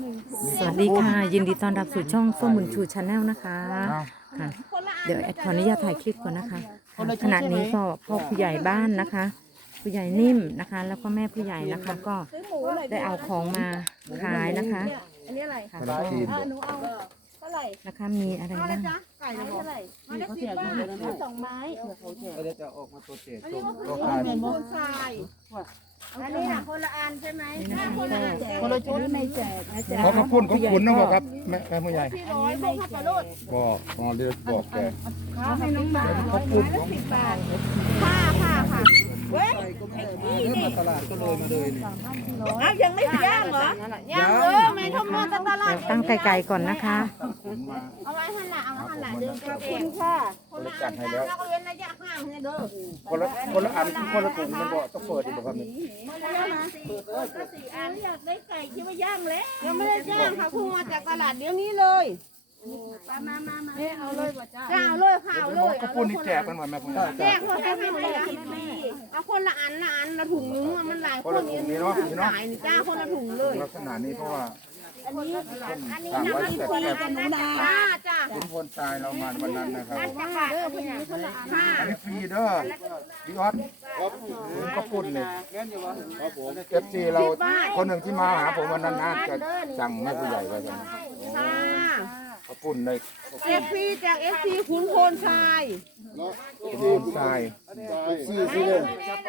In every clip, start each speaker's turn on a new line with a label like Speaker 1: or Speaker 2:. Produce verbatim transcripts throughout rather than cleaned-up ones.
Speaker 1: สวัสดีค่ะยินดีต้อนรับสู่ช่องเฟื่องบุญชูชาแนลนะคะค่ะเดี๋ยวแอดขออนุญาตถ่ายคลิปก่อนนะคะขณะนี้ก็พ่อผู้ใหญ่บ้านนะคะ ผู้ใหญ่นิ่มนะคะ แล้วก็แม่ผู้ใหญ่นะคะก็ได้เอาของมาขายนะคะอันนี้อะไรค่ะก็หนูเอาเท่าไหร่นะคะมีอะไรบ้าง
Speaker 2: ไก่เท่าไหร่มาได้สิบบาทสองไม้
Speaker 3: ก็จะออกมาตัวเจ็ด
Speaker 2: อัน
Speaker 3: ตั
Speaker 2: นี้
Speaker 3: ว
Speaker 2: ก็คือ
Speaker 3: ตัว
Speaker 2: โค
Speaker 3: ขาย
Speaker 2: นโคนทรายอันนี้นะคนละอันใช่ไหมคนละอันแจก
Speaker 1: คนละชุดไม่แจกนะจ๊ะ
Speaker 3: เขาก็พูดของคุณนะบอกครับแม่แม่ผู้ใหญ่
Speaker 2: ที่ร้อยพวกข้าวปลาโรด
Speaker 3: บอกอ๋อเรียกบอกแก
Speaker 2: เขาให้น้องหมา
Speaker 3: เขาพูดของ
Speaker 2: สิบบาทค่ะค่ะค่ะเว้ยนี่นี่
Speaker 3: ตลาดก็เลยมาเลยนี่
Speaker 2: อ้าวยังไม่ย่างเหรอย่างเลยไม่ทำนอนตลาด
Speaker 1: ตั้งไกลๆก่อนนะคะ
Speaker 2: เอาไว้หันหลังเอาหันหลังดึงกางเกงค่ะคนละอันนะแล้วก็เว้นระยะห่างเนี่ยเด้อ
Speaker 3: คนละคนละอันคนละถุงมันบอกต้องเปิดดีบอกครับนี่
Speaker 2: คนละนะสี่อันอยากได้ไก่คิดว่าย่างแล้วยังไม่ได้ย่างค่ะคุณมาจากตลาดเดี๋ยวนี้เลยมามามามาเอาเลยป่ะจ้าเอาเลยค่ะเอาเลย
Speaker 3: เขาพูดนี่แจกกันหมดแม่ผู้ใหญ่
Speaker 2: แจกคนให้ให้คนละเอาคนละอันละอันละถุงนึงมันหลายคนนี้หลายนี่จ้าคนละถุงเลย
Speaker 3: ลักษณะนี้เพราะว่า
Speaker 2: อันนี้อันนี้น้ำมันฟรีอันนั้นจ้าจ้า
Speaker 3: คุณคนตายเรามาวันนั้นนะครับ
Speaker 2: จ้าเด้อพี่นี่คนละอันค่ะ
Speaker 3: อันนี้ฟรีเด้อพี่ออสผมก็ปุ่นเนี่ยเอฟซีเราคนหนึ่งที่มาหาผมวันนั้นนะจะสั่งแม่ผู้ใหญ่ไว้กัน
Speaker 2: ค่ะ
Speaker 3: เขาปุ่นเลย
Speaker 2: เอฟซีจากเอฟซีขุนโพนทราย
Speaker 3: คุณทรายซีซีเลย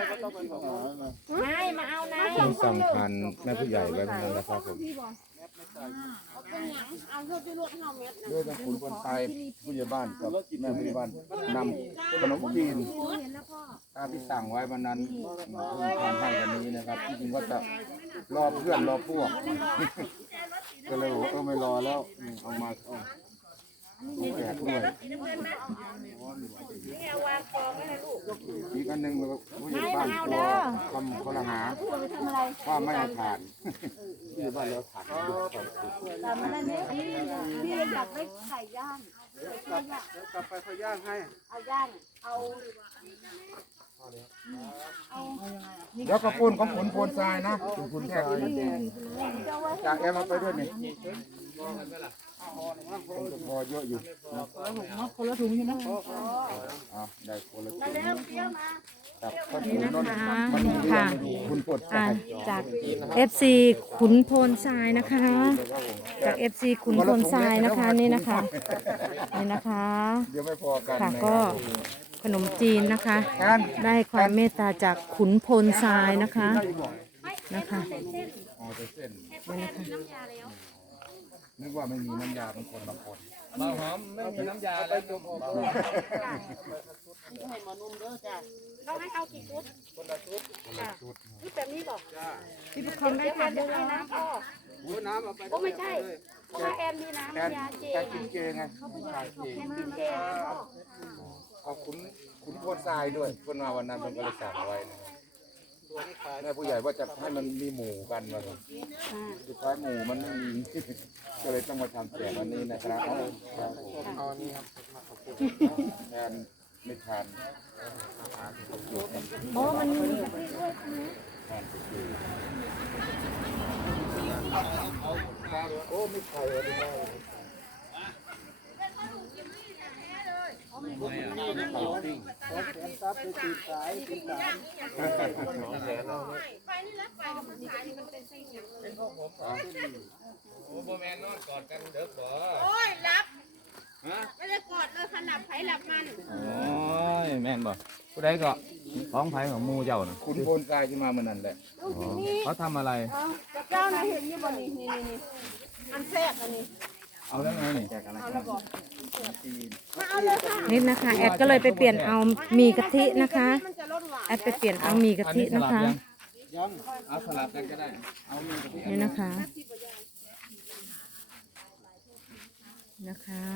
Speaker 2: ไม่มาเอานะ
Speaker 3: ผมสั่งผ่านแม่ผู้ใหญ่ไว้เหมือนกันนะครับผม
Speaker 2: เอาเพื่อไปลวกข้าวเม็ด
Speaker 3: ด้วยทางคุณคนตายผู้ใหญ่บ้านกับแม่ผู้ใหญ่บ้านนำขนมจีนตามที่สั่งไว้วันนั้นทำให้วันนี้นะครับที่จริงก็จะรอเพื่อนรอพวก ก็เลยบอกเออไม่รอแล้วเอามาเอาแจกด้วยอีกอันหนึ่งผู้ใหญ่บ้านกลัวทำคนละหาว่าไม่เอาถ่านผู้ใหญ่บ้านแล้วถ่าน
Speaker 2: แต่มันนั่นนี่พี่อยากได้ไข่ย่าง
Speaker 3: กลับไปเขาย่างให้
Speaker 2: เอาย่างเอา
Speaker 3: แล้วก็ปูนของขุนโพนทรายนะขุนแขกจากแอมมาไปด้วยนี่พอเยอะอยู่คนละถุงใช่ไหมอ๋อได้คนละถุง
Speaker 2: แล้วเกี้ยวมา
Speaker 3: กับข้าวถุง
Speaker 1: นี่
Speaker 3: น
Speaker 1: นะคะ
Speaker 3: มัน
Speaker 1: ค่ะ
Speaker 3: ขุนโพนท
Speaker 1: อ่าร
Speaker 3: าย
Speaker 1: จาก เอฟ ซี ขุนพลทรายนะคะ จาก เอฟ ซี ขุนพลทรายนะคะนี่นะคะนี่นะคะ
Speaker 3: เดี๋ยวไม่พอกัน
Speaker 1: ค่ะก็ขนมจีนนะคะ ได้ความเมตตาจากขุนพลทรายนะคะนะคะ
Speaker 3: อ๋อไปเส้น
Speaker 1: นี่นะคะ
Speaker 3: นึกว่าไม่มีน้ำยาเป็นคนบางคน
Speaker 4: บางหอมไม่มีน้ำยาแล้วยกออก
Speaker 2: ต้องให้เอากี่ชุด
Speaker 3: ชุด
Speaker 2: ชุดแบบนี้บอก
Speaker 1: พี่ประคองได้ค่ะ
Speaker 2: เดี๋ยวให้น้ำพ่อ
Speaker 4: โอ้น้ำเอาไป
Speaker 2: โอ้ไม่ใช่เพราะว่าแอนมีน้ำ
Speaker 3: แกน
Speaker 2: ยาเจ
Speaker 3: แกนกินเจไงทายเจ
Speaker 2: แอนกินเจ
Speaker 3: ขอบคุณคุณโพนทรายด้วยเพื่อนมาวันนั้นผมก็เลยสั่งไว้นะครับแม่ผู้ใหญ่ว่าจะให้มันมีหมู่กันมาเลยสุดท้ายหมู่มันไม่มี ก็เลยต้องมาทำแจกวันนี้นะครับครับผมเอาอันนี้ครับแทนไม่ทาน
Speaker 1: โอ้มัน
Speaker 3: โอ้ไม่ใช่อะไรได้ซับไปตีสายตีสาย
Speaker 2: ไปนี่แล้วไปมันขายนี่มันเป็นสิ่งอย่างเลย
Speaker 4: โอ้โบแมนนอนกอดกันเด้อบ่
Speaker 2: โอ้ยรับไม่ได้กอดเลยขนาดไผ่หลับมัน
Speaker 4: โอ้ยแม่นบ่ผู้ใดก็ของไผของหมู่เจ้าน่ะ
Speaker 3: คุณโพนทรายที่มาเมื่อนั้นแหละ
Speaker 2: ลูกที่นี่
Speaker 4: เขาทำอะไร
Speaker 2: กับเจ้านะเห็นยี่บ่นี่นี่นี่อันแทรกอันนี้
Speaker 4: เอาแล้วไงนี่
Speaker 2: เอาแล้วบอกมาเอาเลยค่ะ
Speaker 1: นี่นะคะแอดก็เลยไปเปลี่ยนเอามีกะทินะคะ
Speaker 2: มันจะลดหวาน
Speaker 1: แอดไปเปลี่ยนเอามีกะทินะคะ
Speaker 4: ยังเอาสลับกันก็ได้เอามีกะทิ
Speaker 1: นี่นะคะนะคะ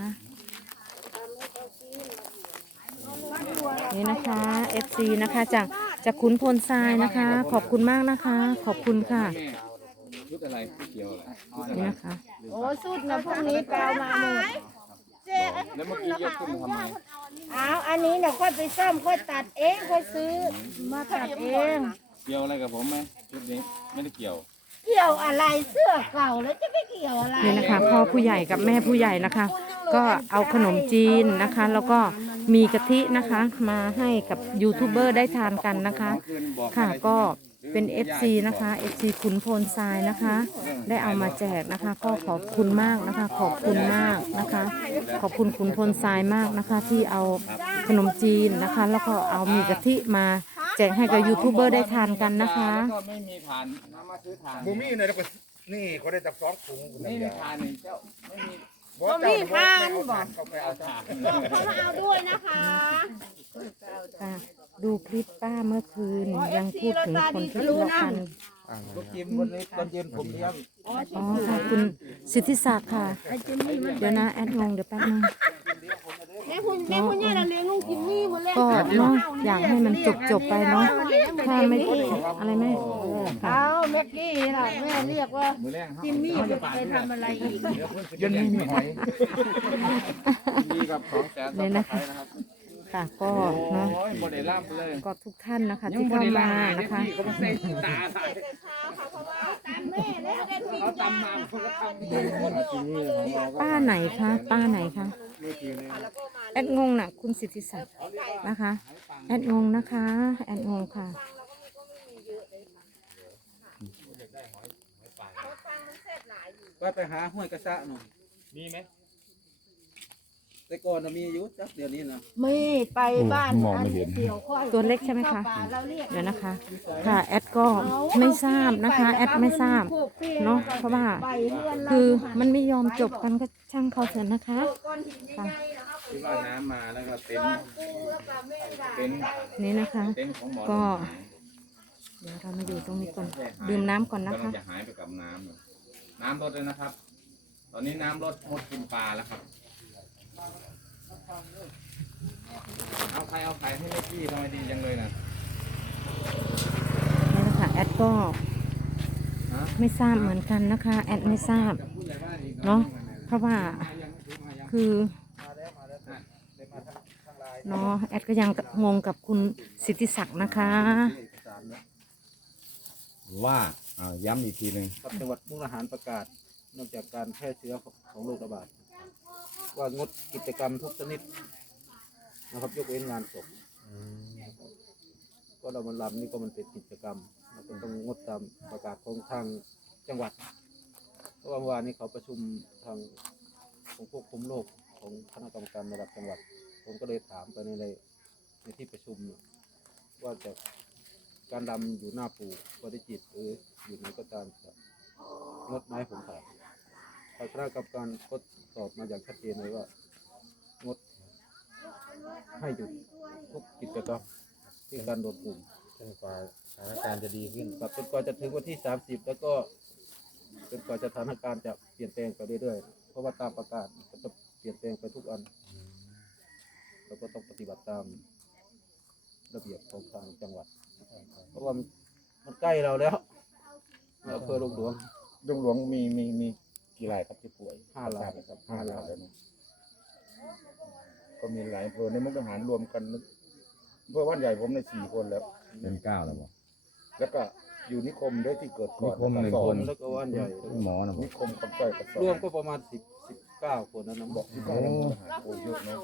Speaker 1: นี่นะคะ เอฟ ซี นะคะจากจากขุนพลทรายนะคะ ขอบคุณมากนะคะ ขอบคุณค่ะ
Speaker 4: แม่ชุดอะไรที่เกี่ยวอะไรอ๋อ
Speaker 1: นี่นะคะ
Speaker 2: โอ้สุดนะพวกนี้แปลมาหมดเจ๊
Speaker 3: แล้วเมื่อกี้ยกขึ้นมาทำไม
Speaker 2: เอาอันนี้เนี่ยค่อยไปซ่อมค่อยตัดเองค่อยซื้อมาตัดเอง
Speaker 4: เกี่ยวอะไรกับผมไหมชุดนี้ไม่ได้เกี่ยว
Speaker 2: เกี่ยวอะไรเสื้อเก่าแล้วจะไปเกี่ยวยวอะไร
Speaker 1: นี่นะคะพ่อผู้ใหญ่กับแม่ผู้ใหญ่นะคะ ก็เอาขนมจีนนะคะ แล้วก็มีกะทินะคะมาให้กับยูทูบเบอร์ได้ทานกันนะคะ ค่ะก็เป็น เอฟ ซี นะคะ เอฟ ซี ขุนพลทรายนะคะ ได้เอามาแจกนะคะ ก็ขอบคุณมากนะคะ ขอบคุณมากนะคะ ขอบคุณขุนพลทรายมากนะคะ ที่เอาขนมจีนนะคะ แล้วก็เอามีกะทิมาแจกให้กับยูทูบเบอร์ได้ทานกันนะคะ
Speaker 4: ก็ไม่มีฐานน้ำมาซื้อฐาน
Speaker 3: บูมี่เนี่ยแล้วก็นี่เขาได้จับสองถุง
Speaker 4: นี่มีฐานนี่เจ้าไม่มี
Speaker 3: บ่มีทานบอกเขาไปเอาทาน
Speaker 2: เขามาเอาด้วยนะคะ
Speaker 1: ค่ะดูคลิปป้าเมื่อคืนยังพูดถึงคนที่ทะเลาะกัน
Speaker 4: ลูกจิ้มวันนี้ตอนเย็นผมเลี้ยง
Speaker 1: อ๋อค่ะคุณสิทธิศักดิ์ค่ะ เดี๋ยวนะแอดงงเดี๋ยวแป๊บนึง
Speaker 2: แม่คุณแม่คุณย่าเราเลี้ยงลูกจิมมี่คนแรก
Speaker 1: ก็เนาะอยากให้มันจบจบๆไปเนาะถ้าไม่อะไรไม่ค่ะ
Speaker 2: เอาแม็กกี้ล่ะแม่เรียกว่า
Speaker 4: มือแรง
Speaker 2: จิมมี่จะไปทำอะไรอีก
Speaker 3: ยันไม่มีหอย
Speaker 4: มีกับสองแสน
Speaker 1: เนี่ยนะคะค่ะก็เนาะ
Speaker 4: โอ้ยบ่ได้ล่ำเลย
Speaker 1: ก็ทุกท่านนะคะที่เข้ามานะคะ
Speaker 4: เขามาเส้นตาอะไร
Speaker 2: ตามแม่แล้วได้ปี
Speaker 4: เขาตำมาคนละคำ
Speaker 1: ป้าไหนคะป้าไหนคะแอดงงน่ะคุณสิทธิศักดิ์นะคะแอดงงนะคะแอดงงค่ะ
Speaker 5: ว่าไปหาห้วยกระซะหน่อย
Speaker 4: มีไหม
Speaker 5: แต่ก่อนน่ะมีอยู่จักเดี๋ยวนี้นะ
Speaker 2: ไม่ไปบ้านอันเดียวค่อย
Speaker 1: ตัวเล็กใช่ไหมคะ
Speaker 2: เราเรียก
Speaker 1: เดี๋ยวนะคะ ค่ะแอดก็ไม่ทราบนะคะแอดไม่ทราบเนาะเพราะว่า
Speaker 2: ไปเพื่อนเรา
Speaker 1: คือมันไม่ยอมจบกันก็ช่างเขาเถอะนะคะ
Speaker 2: ก้อนหินใหญ่ๆนะครับ
Speaker 4: ที่ว่าน้ำมาแล้วก็เต็น
Speaker 2: ก้อน
Speaker 4: ท์
Speaker 2: ปูแล้วก็แม่ด่า
Speaker 4: เต็นท์
Speaker 1: นี่นะคะ
Speaker 4: เต็นท์ของหมอ
Speaker 1: ก็ เดี๋ยวเรามาอยู่ตรงนี้ก่อนดื่มน้ำก่อนนะ
Speaker 4: กำลั
Speaker 1: คะ
Speaker 4: งจะหายไปกับน้ำเลยน้ำลดเลยนะครับ ตอนนี้น้ำลดหมดกินปลาแล้วครับ เอาใครเอาไข่ให้แม่กี้ทำไมดีจังเลยนะ
Speaker 1: นี่นะคะแอดก็
Speaker 4: ฮะ
Speaker 1: ไม่ทราบเหมือนกันนะคะแอดไม่ทราบเนาะเพราะว่าคือเนาะแอดก็ยังงงกับคุณสิทธิศักดิ์นะคะ
Speaker 4: ว่าอ่าย้ำอีกทีหนึ่ง
Speaker 5: ครับจังหวัดมุกดาหารประกาศนอกจากการแพร่เชื้อของโรคระบาดว่างดกิจกรรมทุกชนิดนะครับยกเว้นงานศพก็เรามันลำนี่ก็มันเป็นกิจกรรมเราก็ต้องงดตามประกาศของทางจังหวัดเพราะว่าเมื่อวานนี้เขาประชุมทางของควบคุมโรคของคณะกรรมการระดับจังหวัด ผมก็เลยถามไปในในในที่ประชุมเนี่ยว่าจะการดำอยู่หน้าปู่ปฏิจิตรหรืออยู่ไหนก็ตามจะงดไม้ผมถามทางคณะกรรมการก็ตอบมาอย่างชัดเจนเลยว่างดให้หยุดทุกกิจกรรมที่การรวมกลุ่มจนกว่าสถานการณ์จะดีขึ้นครับจนกว่าจะถึงวันที่สามสิบแล้วก็จนกว่าสถานการณ์จะเปลี่ยนแปลงไปเรื่อยๆเพราะว่าตามประกาศก็จะเปลี่ยนแปลงไปทุกอันเราก็ต้องปฏิบัติตามระเบียบของทางจังหวัด เพราะว่ามันมันใกล้เราแล้วอำเภอหลวงหลวง
Speaker 3: ดงหลวงมีมีมีกี่รายครับที่ป่วย
Speaker 5: ห้าราย
Speaker 3: ครับห้ารายแล้วนะก็มีหลายอำเภอในมุกดาหารรวมกันอำเภอบ้านใหญ่ผมในสี่คนแล้ว
Speaker 4: เป็นเก้าแล้วบ่
Speaker 3: แล้วก็อยู่นิคมด้วยที่เกิดก่อน
Speaker 4: นิคมหนึ่ง
Speaker 3: สอ
Speaker 4: คน
Speaker 5: แล้วก็ว่านใหญ่
Speaker 4: หมอนะบ่
Speaker 3: นิคมคำสร้อยกับสอง
Speaker 5: รวมก็ประมาณสิบสิบเก้าคนนะน้ำบอก
Speaker 3: ที่บ้านมุกดาหารโอ้เยอะเนาะ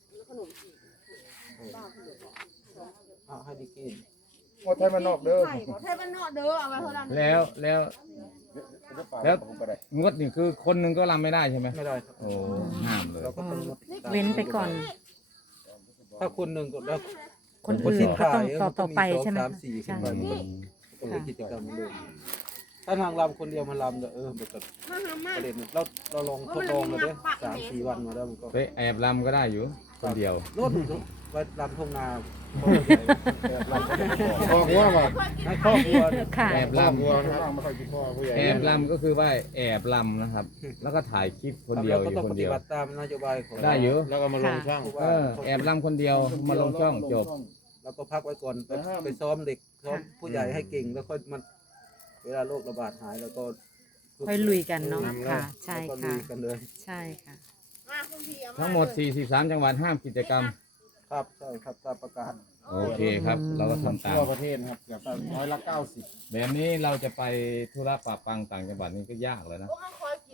Speaker 5: อ่ะให้ดีกิน
Speaker 3: โอ้ไทยมันนอกเด้อ
Speaker 2: ใช่ขอเทพมันเนาะเด้อเอาไว้เท่านั้น
Speaker 4: แล้วแล้ว แล้ว
Speaker 3: ผมก็ได้
Speaker 4: งดนี่คือคนหนึ่งก็รำไม่ได้ใช่ไหม
Speaker 5: ไม่ได้ครับ
Speaker 4: โอ้ห้ามเลย
Speaker 5: เราก็ต้องงดตาม
Speaker 1: เว้นไปก่อน
Speaker 5: ถ้าคนหนึ่งก็แล้ว
Speaker 1: คนอื่นก็ต้องต่อต่อไป
Speaker 5: สง
Speaker 1: ใช่ไหม
Speaker 5: สามสี่
Speaker 1: ใช่
Speaker 5: ขึ้นไปก็เลยกิจกรรมเลยถ้านางรำคนเดียวมาลำเนี่ยเออมันก็
Speaker 2: มาหามา
Speaker 5: ประเด็นเราเราลองทดลองมาเด้อสามสี่วันมาแล้วมันก็
Speaker 4: ไปแอบรำก็ได้อยู่คนเดียว
Speaker 5: รถไปลำทุ่งนาลำ
Speaker 3: พ่อหัวมา
Speaker 5: ให้ครอบครัว
Speaker 1: ค่ะ
Speaker 4: แอบ
Speaker 3: พ่อ
Speaker 4: รำ
Speaker 3: หัวนะไม่ค่อยกินพ่อผู้ใหญ่
Speaker 4: แอบรำก็คือว่าแอบรำนะครับ แล้วก็ถ่ายคลิปคนเดียวอ
Speaker 5: ก็
Speaker 4: ยู่
Speaker 5: ต้อง
Speaker 4: ค
Speaker 5: ป
Speaker 4: น
Speaker 5: ฏิ
Speaker 4: เดียว
Speaker 5: บัติตามนโยบายของ
Speaker 4: ได้อยู่
Speaker 5: แล้วก็มาลงช่าง
Speaker 4: เออแอบรำคนเดียวมาลงช่องจบ
Speaker 5: แล้วก็พักไว้ก่อนไปไปซ้อมเด็กซ้อมผู้ใหญ่ให้เก่งแล้วค่อยมันเวลาโรคระบาดหายแล้วก็
Speaker 1: ค่อยลุยกันเนาะค่ะ ใช่
Speaker 5: แล้วก็ลุ
Speaker 1: ค่ะ
Speaker 5: ยกันเลย
Speaker 1: ใช่ค่ะ
Speaker 2: มาคุณพี่เอาา
Speaker 4: ทั้งหมดสี่สิบสามจังหวัดห้ามกิจกรรม
Speaker 5: ครับใช่ครับตามประกาศ
Speaker 4: โอเคครับ เราก็ทำตาม
Speaker 3: ทั่วประเทศนะครับเกือบร้อยละเก้าสิบ
Speaker 4: แบบนี้เราจะไปธุระป่าปังต่างจังหวัดนี่ก็ยากเลยนะ
Speaker 2: โอ้มาคอยกินเถอะ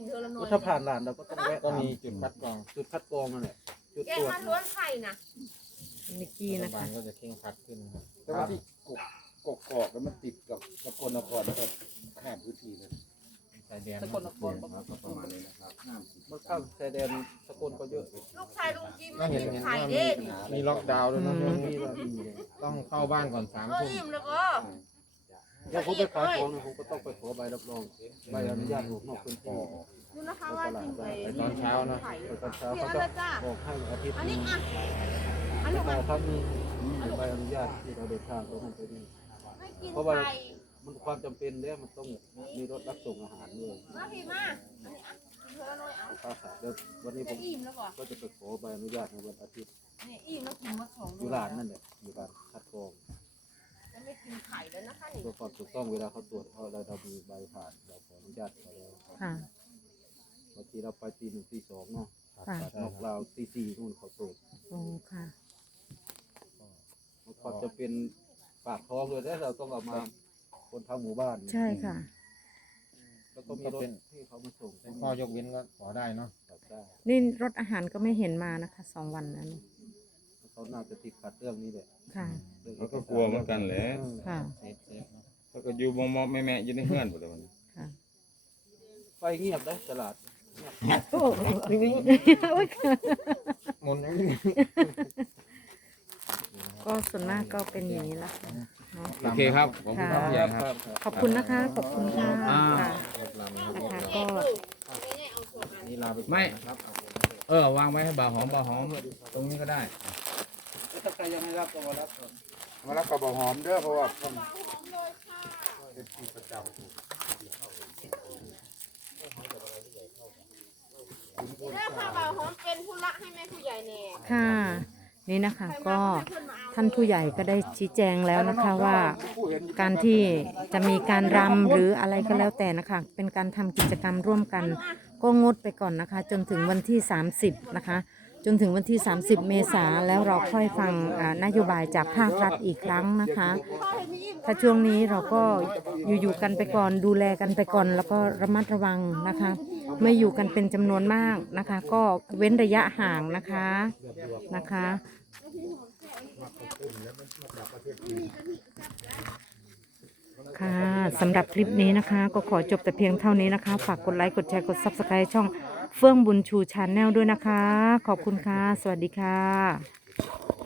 Speaker 5: ถ้าผ่านด่านเราก็ต้องแวะ
Speaker 4: ก็มีจุดคัดกรอง
Speaker 5: จุดคัดกรองนั่นแหละจุด
Speaker 2: แก
Speaker 5: ตรวจ
Speaker 2: มาล้วนไข่นะ
Speaker 1: นิกกี้
Speaker 4: รั
Speaker 1: นะ
Speaker 4: ฐบา
Speaker 1: คะ
Speaker 4: ลก็จะเคร่งครัดขึ้นนะครับ
Speaker 3: แต่ว่าที่กกกกกอกแล้วมันติดกับสกลนครแล้วก็ข้ามพื้นที่เลย
Speaker 4: ชายแดน
Speaker 5: สกลนคร
Speaker 3: ครับก็ประมาณนี้นะครับห้ามติด
Speaker 5: มันข้ามชายแดนสกลก็เยอะ
Speaker 2: ลูกชายลุงจิมไม่กินไข่เด้
Speaker 4: มีล็อกดาวน์ด้วยนะช่วง
Speaker 5: มี
Speaker 4: นี้
Speaker 5: ว่ามีเลย
Speaker 4: ต้องเข้าบ้านก่อนสาม
Speaker 2: เออ
Speaker 4: ทุ่ม
Speaker 2: อิ่มแล้วก็
Speaker 5: แล้วผมไปขายของเนี่ยผมก็ต้องไปขอใบรับรองใบอนุญาตออกนอกพื้นที่
Speaker 2: ดูนะคะว่าจริงไข่
Speaker 4: ไปตอนเช้านะ
Speaker 5: ไปตอนเช้าเขาจะบอกให้อาทิตย์
Speaker 2: อัน
Speaker 5: ห
Speaker 2: นี้
Speaker 5: นึง
Speaker 2: อ่ะอันนี้
Speaker 5: แต่
Speaker 2: มัน
Speaker 5: ครั้งนี้ใบอนุญาตที่เราเดินทางไปนั่นไปนี่
Speaker 2: ไม่กิน
Speaker 5: เพราะว่า
Speaker 2: ไข่
Speaker 5: มันความจำเป็นเนี่ยมันต้องมีรถรับส่งอาหารด้วย
Speaker 2: มาพี่มาอันนี้อ่ะกินเธอหน่อยเอา
Speaker 5: ค้าขายแล้ววันนี้ผ
Speaker 2: จะ
Speaker 5: ม
Speaker 2: อิ่มแล้วก็
Speaker 5: ก็จะไปขอใบอนุญาตในวันอาทิตย์
Speaker 2: เนี่ยอิ่มแล้วกินมาสอง
Speaker 5: อยู่ร้านนั่นแหละอยู่ร้านคัดกรอง
Speaker 2: จะไม่กินไข่แล้วนะคะนี่
Speaker 5: เพื่อความถูกต้องเวลาเขาตรวจเขาเราเรามีใบผ่านเราขออนุญาตเขาแล้ว
Speaker 1: ค่ะ
Speaker 5: บางทีเราไปตีหนึ่งตีสองเนาะ
Speaker 1: ค่ะ
Speaker 5: นอกเราตีสี่นู่นเขาตรวจ
Speaker 1: โอ้ค่ะ
Speaker 5: ความจะเป็นปากท้องเลยแล้วเราต้องเอามาคนทางหมู่บ้าน
Speaker 1: ใช่ค่ะ
Speaker 5: แล้วก็มีรถที่เขามาส่ง
Speaker 4: เป็นข้อยกเว้นก็ขอได้เนาะ
Speaker 5: กลับได้
Speaker 1: นี่รถอาหารก็ไม่เห็นมานะคะสองวันนั้น
Speaker 5: เขาน่าจะติดขัดเรื่องนี้แหละ
Speaker 1: ค่ะ
Speaker 5: เรื่อง
Speaker 4: เขาก็กลัวเหมือนกันแหละ
Speaker 5: เออ
Speaker 1: ค่ะ
Speaker 4: เซฟเซฟเนาะเขาก็อยู่มองมองแม่แม่อยู่ในเฮือนหมดเลยวันนี้
Speaker 1: ค่ะ
Speaker 5: ไฟเงียบได้ตลาด
Speaker 1: โอ้
Speaker 4: หมุนอย่างนี้
Speaker 1: ก็ส่วนมากก็เป็นอย่างนี้แหละค่ะเนาะ
Speaker 4: โอเคครับขอบคุณครับผู้ใหญ่ครับ
Speaker 1: ขอบคุณนะคะ ขอบคุณค่ะ
Speaker 4: อ่า
Speaker 1: ค่ะ
Speaker 4: ลาไปครับ
Speaker 1: นะคะก็
Speaker 4: นี่ลาไปไม่เออวางไว้ให้บ่าวหอมบ่าวหอมตรงนี้ก็ได้
Speaker 5: ถ้าใครยังไม่รับก็มารับก่อน
Speaker 3: มาแล้วก็บอกหอมเด้อเพราะว่าผมเป็นที่ประจำ
Speaker 2: เด้อค่ะบ่าวหอมเป็นผู้ละให้แม่ผู้ใหญ่แน่
Speaker 1: ค่ะ นี่นะคะก็ท่านผู้ใหญ่ก็ได้ชี้แจงแล้วนะคะว่าการที่จะมีการรำหรืออะไรก็แล้วแต่นะคะ เป็นการทำกิจกรรมร่วมกัน ก็งดไปก่อนนะคะ จนถึงวันที่ สามสิบ นะคะ จนถึงวันที่ สามสิบ เมษาแล้วเราค่อยฟังอ่านโยบายจากภาครัฐอีกครั้งนะคะ ถ้าช่วงนี้เราก็อยู่ๆกันไปก่อนดูแลกันไปก่อน แล้วก็ระมัดระวังนะคะ ไม่อยู่กันเป็นจำนวนมากนะคะ ก็เว้นระยะห่างนะคะนะคะ ค่ะสำหรับคลิปนี้นะคะ ก็ขอจบแต่เพียงเท่านี้นะคะ ฝากกดไลค์กดแชร์กด ซับสไครบ์ ช่องเฟื่องบุญชูชาแนลด้วยนะคะ ขอบคุณค่ะ สวัสดีค่ะ